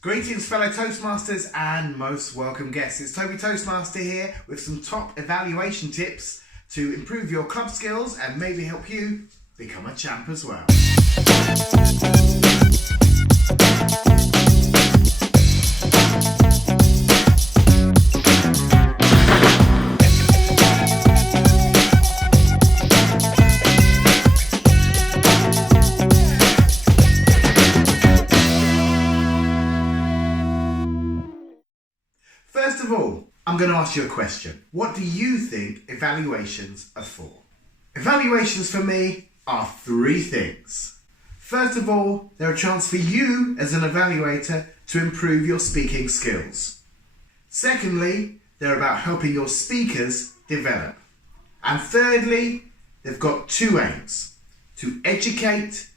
Greetings fellow Toastmasters and most welcome guests. It's Toby Toastmaster here with some top evaluation tips to improve your club skills and maybe help you become a champ as well. First of all, I'm going to ask you a question. What do you think evaluations are for? Evaluations for me are three things. First of all, they're a chance for you as an evaluator to improve your speaking skills. Secondly, they're about helping your speakers develop. And thirdly, they've got two aims: to educate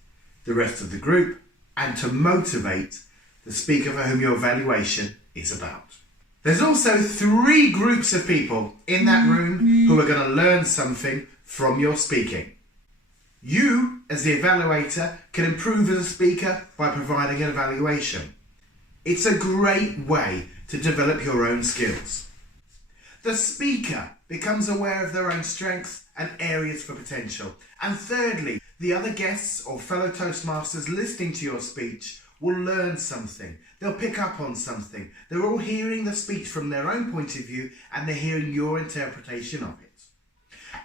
the rest of the group and to motivate the speaker for whom your evaluation is about. There's also three groups of people in that room who are going to learn something from your speaking. You, as the evaluator, can improve as a speaker by providing an evaluation. It's a great way to develop your own skills. The speaker becomes aware of their own strengths and areas for potential. And thirdly, the other guests or fellow Toastmasters listening to your speech will learn something. They'll pick up on something. They're all hearing the speech from their own point of view and they're hearing your interpretation of it.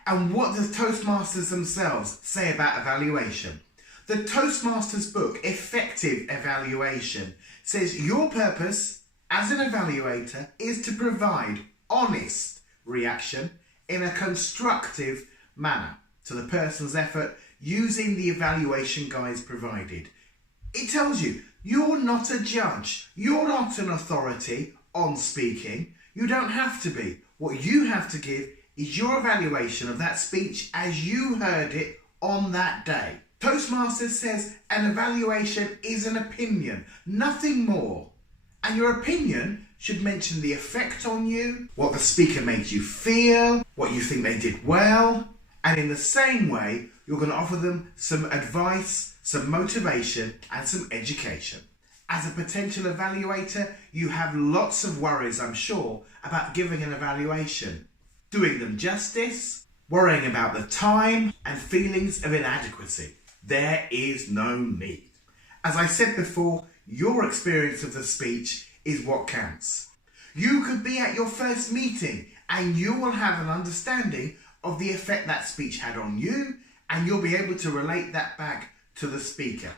And what does Toastmasters themselves say about evaluation? The Toastmasters book, Effective Evaluation, says your purpose as an evaluator is to provide honest reaction in a constructive manner to the person's effort using the evaluation guides provided. It tells you you're not a judge. You're not an authority on speaking. You don't have to be. What you have to give is your evaluation of that speech as you heard it on that day. Toastmasters says an evaluation is an opinion, nothing more. And your opinion should mention the effect on you, what the speaker made you feel, what you think they did well. And in the same way, you're going to offer them some advice, some motivation and some education. As a potential evaluator, you have lots of worries, I'm sure, about giving an evaluation, doing them justice, worrying about the time and feelings of inadequacy. There is no need. As I said before, your experience of the speech is what counts. You could be at your first meeting and you will have an understanding of the effect that speech had on you, and you'll be able to relate that back to the speaker.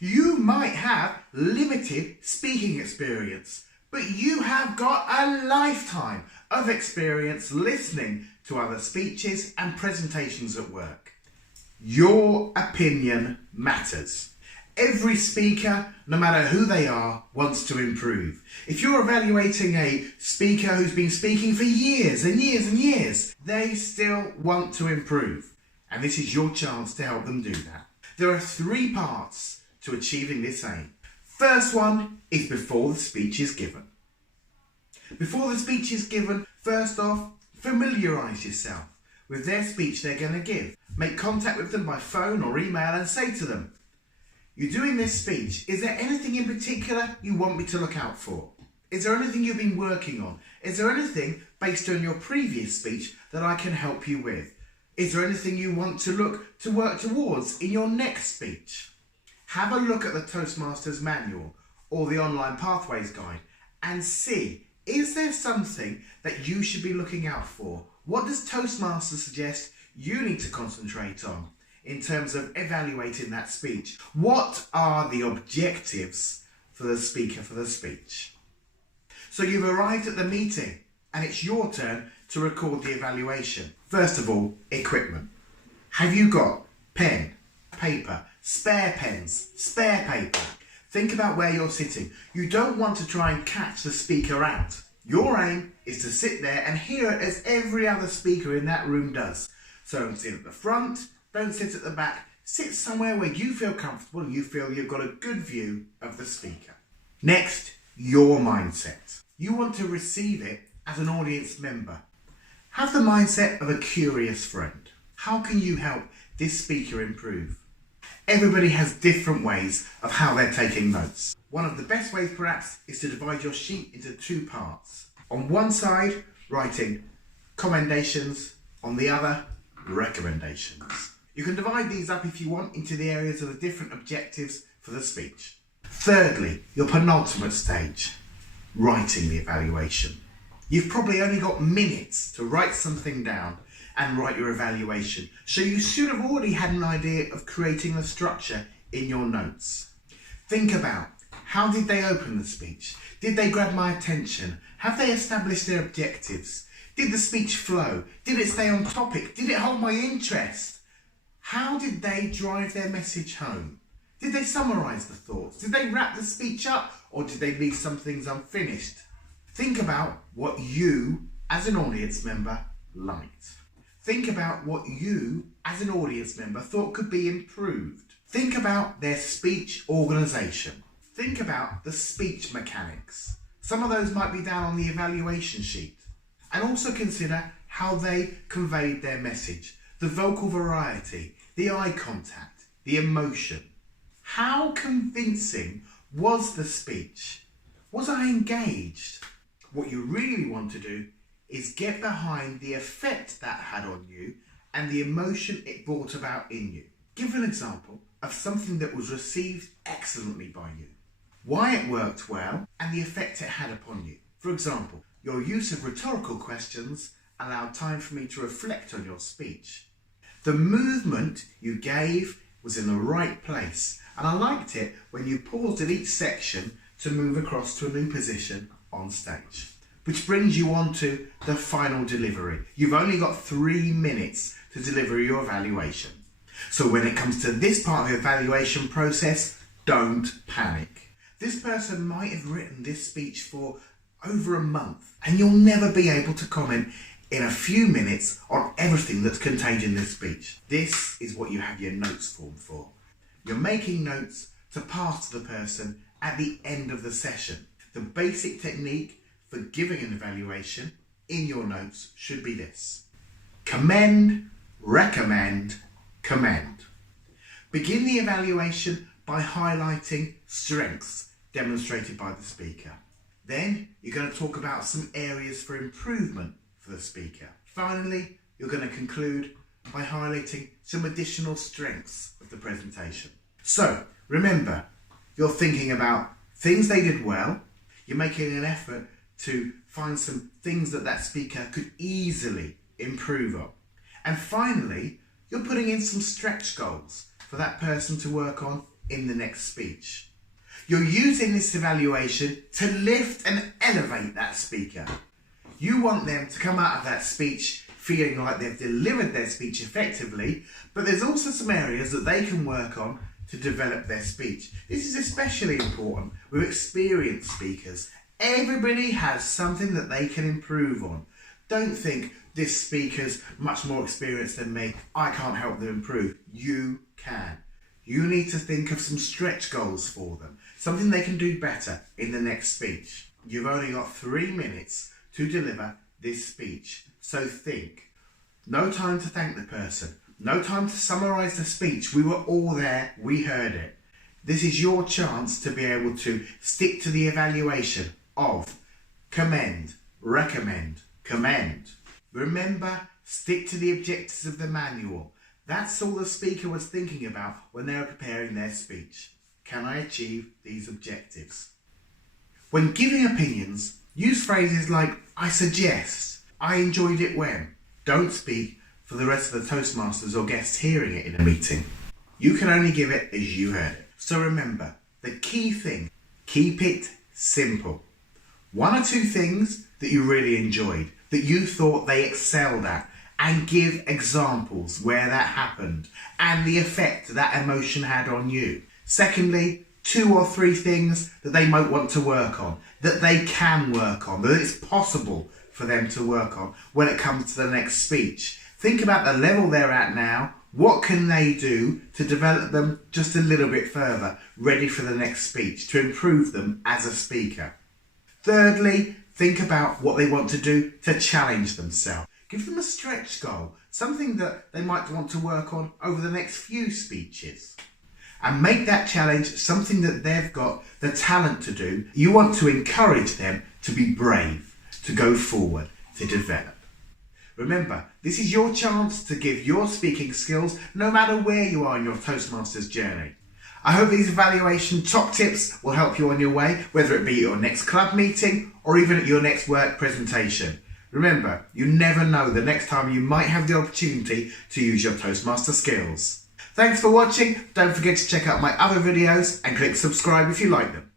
You might have limited speaking experience, but you have got a lifetime of experience listening to other speeches and presentations at work. Your opinion matters. Every speaker, no matter who they are, wants to improve. If you're evaluating a speaker who's been speaking for years and years and years, they still want to improve. And this is your chance to help them do that. There are three parts to achieving this aim. First one is before the speech is given. Before the speech is given, first off, familiarise yourself with their speech they're going to give. Make contact with them by phone or email and say to them, "You're doing this speech. Is there anything in particular you want me to look out for? Is there anything you've been working on? Is there anything based on your previous speech that I can help you with? Is there anything you want to work towards in your next speech?" Have a look at the Toastmasters manual or the online pathways guide and see, is there something that you should be looking out for? What does Toastmasters suggest you need to concentrate on in terms of evaluating that speech? What are the objectives for the speaker for the speech? So you've arrived at the meeting and it's your turn to record the evaluation. First of all, equipment. Have you got pen, paper, spare pens, spare paper? Think about where you're sitting. You don't want to try and catch the speaker out. Your aim is to sit there and hear it as every other speaker in that room does. So don't sit at the front, don't sit at the back. Sit somewhere where you feel comfortable and you feel you've got a good view of the speaker. Next, your mindset. You want to receive it as an audience member. Have the mindset of a curious friend. How can you help this speaker improve? Everybody has different ways of how they're taking notes. One of the best ways perhaps is to divide your sheet into two parts. On one side, writing commendations, on the other, recommendations. You can divide these up if you want into the areas of the different objectives for the speech. Thirdly, your penultimate stage, writing the evaluation. You've probably only got minutes to write something down and write your evaluation, so you should have already had an idea of creating a structure in your notes. Think about, how did they open the speech? Did they grab my attention? Have they established their objectives? Did the speech flow? Did it stay on topic? Did it hold my interest? How did they drive their message home? Did they summarise the thoughts? Did they wrap the speech up, or did they leave some things unfinished? Think about what you, as an audience member, liked. Think about what you, as an audience member, thought could be improved. Think about their speech organisation. Think about the speech mechanics. Some of those might be down on the evaluation sheet. And also consider how they conveyed their message, the vocal variety, the eye contact, the emotion. How convincing was the speech? Was I engaged? What you really want to do is get behind the effect that had on you and the emotion it brought about in you. Give an example of something that was received excellently by you, why it worked well, and the effect it had upon you. For example, your use of rhetorical questions allowed time for me to reflect on your speech. The movement you gave was in the right place, and I liked it when you paused at each section to move across to a new position on stage. Which brings you on to the final delivery. You've only got 3 minutes to deliver your evaluation. So when it comes to this part of the evaluation process, don't panic. This person might have written this speech for over a month, and you'll never be able to comment in a few minutes on everything that's contained in this speech. This is what you have your notes form for. You're making notes to pass to the person at the end of the session. The basic technique for giving an evaluation in your notes should be this: commend, recommend, commend. Begin the evaluation by highlighting strengths demonstrated by the speaker. Then you're going to talk about some areas for improvement for the speaker. Finally, you're going to conclude by highlighting some additional strengths of the presentation. So remember, you're thinking about things they did well, you're making an effort to find some things that speaker could easily improve on. And finally, you're putting in some stretch goals for that person to work on in the next speech. You're using this evaluation to lift and elevate that speaker. You want them to come out of that speech feeling like they've delivered their speech effectively, but there's also some areas that they can work on to develop their speech. This is especially important with experienced speakers. Everybody has something that they can improve on. Don't think this speaker's much more experienced than me, I can't help them improve. You can. You need to think of some stretch goals for them, something they can do better in the next speech. You've only got 3 minutes to deliver this speech, so think. No time to thank the person, no time to summarise the speech. We were all there, we heard it. This is your chance to be able to stick to the evaluation of commend, recommend, commend. Remember, stick to the objectives of the manual. That's all the speaker was thinking about when they were preparing their speech. Can I achieve these objectives? When giving opinions, use phrases like, I suggest, I enjoyed it when. Don't speak for the rest of the Toastmasters or guests hearing it in a meeting. You can only give it as you heard it. So remember, the key thing, keep it simple. 1 or 2 things that you really enjoyed, that you thought they excelled at, and give examples where that happened and the effect that emotion had on you. Secondly, 2 or 3 things that they might want to work on, that they can work on, that it's possible for them to work on when it comes to the next speech. Think about the level they're at now. What can they do to develop them just a little bit further, ready for the next speech, to improve them as a speaker? Thirdly, think about what they want to do to challenge themselves. Give them a stretch goal, something that they might want to work on over the next few speeches. and make that challenge something that they've got the talent to do. You want to encourage them to be brave, to go forward, to develop. Remember, this is your chance to give your speaking skills no matter where you are in your Toastmasters journey. I hope these evaluation top tips will help you on your way, whether it be at your next club meeting or even at your next work presentation. Remember, you never know the next time you might have the opportunity to use your Toastmaster skills. Thanks for watching. Don't forget to check out my other videos and click subscribe if you like them.